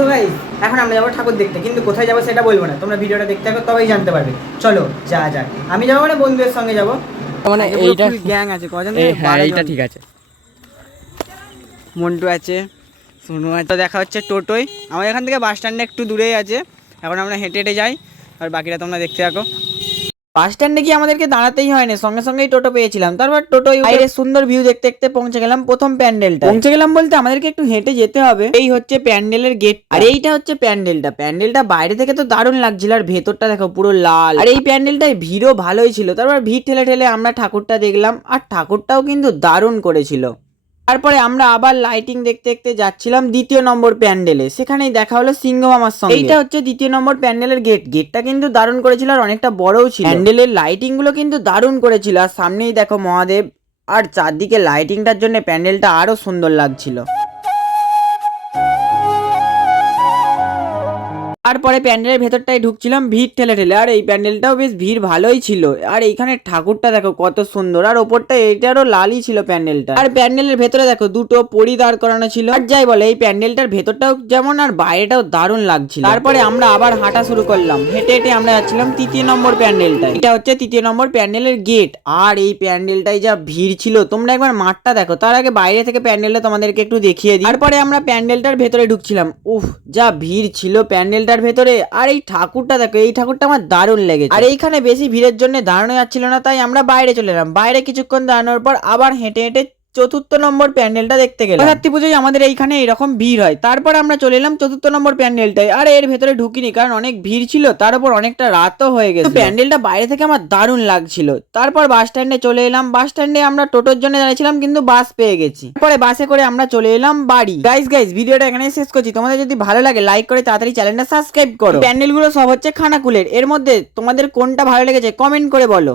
So guys এখন আমরা যাব ঠাকুর দেখতে কিন্তু কোথায় যাব সেটা বলব না। তোমরা ভিডিওটা দেখতে থাকো তবেই জানতে পারবে। চলো যা যাক। আমি যাব মানে বন্ধুদের সঙ্গে যাব। মানে এইটা গ্যাং আছে কজন হ্যাঁ এইটা ঠিক আছে। মন্টু আছে সোনু আছে। তো দেখা হচ্ছে টোটোই আমাদের এখান থেকে বাস স্ট্যান্ডে একটু দূরেই আছে। এখন আমরা হেঁটে হেঁটে যাই আর বাকিটা তোমরা দেখতে থাকো। বাস স্ট্যান্ডে গিয়ে আমাদেরকে দাঁড়াতেই হয়নি সঙ্গে সঙ্গেই টোটো পেয়েছিলাম। তারপর টোটোই বাইরে সুন্দর ভিউ দেখতে দেখতে পৌঁছে গেলাম প্রথম প্যান্ডেলটা পৌঁছে গেলাম বলতে আমাদেরকে একটু হেঁটে যেতে হবে। এই হচ্ছে প্যান্ডেলের গেট আর এইটা হচ্ছে প্যান্ডেলটা। প্যান্ডেলটা বাইরে থেকে তো দারুণ লাগছিল আর ভেতরটা দেখো পুরো লাল। আর এই প্যান্ডেলটায় ভিড়ও ভালোই ছিল। তারপর ভিড় ঠেলে ঠেলে আমরা ঠাকুরটা দেখলাম আর ঠাকুরটাও কিন্তু দারুণ করেছিল। তারপরে আমরা আবার লাইটিং দেখতে দেখতে যাচ্ছিলাম দ্বিতীয় নম্বর প্যান্ডেলে। সেখানেই দেখা হলো সিংহ মামার সঙ্গে। এইটা হচ্ছে দ্বিতীয় নম্বর প্যান্ডেলের গেট গেটটা কিন্তু দারুণ করেছিল আর অনেকটা বড়ও ছিল। প্যান্ডেলের লাইটিংগুলো কিন্তু দারুণ করেছিল। আর সামনেই দেখো মহাদেব আর চারদিকে লাইটিংটার জন্য প্যান্ডেলটা আরও সুন্দর লাগছিল। তারপরে প্যান্ডেলের ভেতরটায় ঢুকছিলাম, ভিড় ঠেলে ঠেলে। আর এই প্যান্ডেলটাও বেশ ভিড় ভালোই ছিল। আর এইখানে ঠাকুরটা দেখো কত সুন্দর। আর ওপরটা এটারও লালই ছিল প্যান্ডেলটা আর প্যান্ডেলের ভেতরে দেখো দুটো পরি দাঁড় করানো ছিল। আর যাই বলে, এই প্যান্ডেলটার ভেতরটাও যেমন আর বাইরেটাও দারুণ লাগছিল। তারপরে আমরা আবার হাঁটা শুরু করলাম। হেঁটে হেঁটে আমরা যাচ্ছিলাম তৃতীয় নম্বর প্যান্ডেলটা এটা হচ্ছে তৃতীয় নম্বর প্যান্ডেলের গেট। আর এই প্যান্ডেলটায় যা ভিড় ছিল, তোমরা একবার মাঠটা দেখো। তার আগে বাইরে থেকে প্যান্ডেলটা তোমাদেরকে একটু দেখিয়ে দিই। তারপরে আমরা প্যান্ডেলটার ভেতরে ঢুকছিলাম। উফ, যা ভিড় ছিল প্যান্ডেলটার ভেতরে। আর এই ঠাকুরটা দেখো, এই ঠাকুরটা আমার দারুণ লেগেছে। আর এইখানে বেশি ভিড়ের জন্য দাঁড়ানো যাচ্ছিল না, তাই আমরা বাইরে চলে এলাম। বাইরে কিছুক্ষণ দাঁড়ানোর পর আবার হেঁটে হেঁটে চতুর্থ নম্বর প্যান্ডেলটা দেখতে গেলাম। রাত্রি পুজোয় আমাদের এইখানে এরকম ভিড় হয়। তারপর আমরা চলে এলাম চতুর্থ নম্বর প্যান্ডেলটায়। আর এর ভেতরে ঢুকিনি কারণ অনেক ভিড় ছিল তার উপর অনেকটা রাতও হয়ে গেছে প্যান্ডেলটা বাইরে থেকে আমার দারুণ লাগছিল। তারপর বাস স্ট্যান্ডে চলে এলাম। বাস স্ট্যান্ডে আমরা টোটোর জন্য দাঁড়িয়েছিলাম কিন্তু বাস পেয়ে গেছি। পরে বাসে করে আমরা চলে এলাম বাড়ি। গাইস গাইস ভিডিওটা এখানে শেষ করছি। তোমাদের যদি ভালো লাগে লাইক করে তাড়াতাড়ি চ্যানেলটা সাবস্ক্রাইব করো। প্যান্ডেলগুলো সব হচ্ছে খানাকুলের। এর মধ্যে তোমাদের কোনটা ভালো লেগেছে কমেন্ট করে বলো।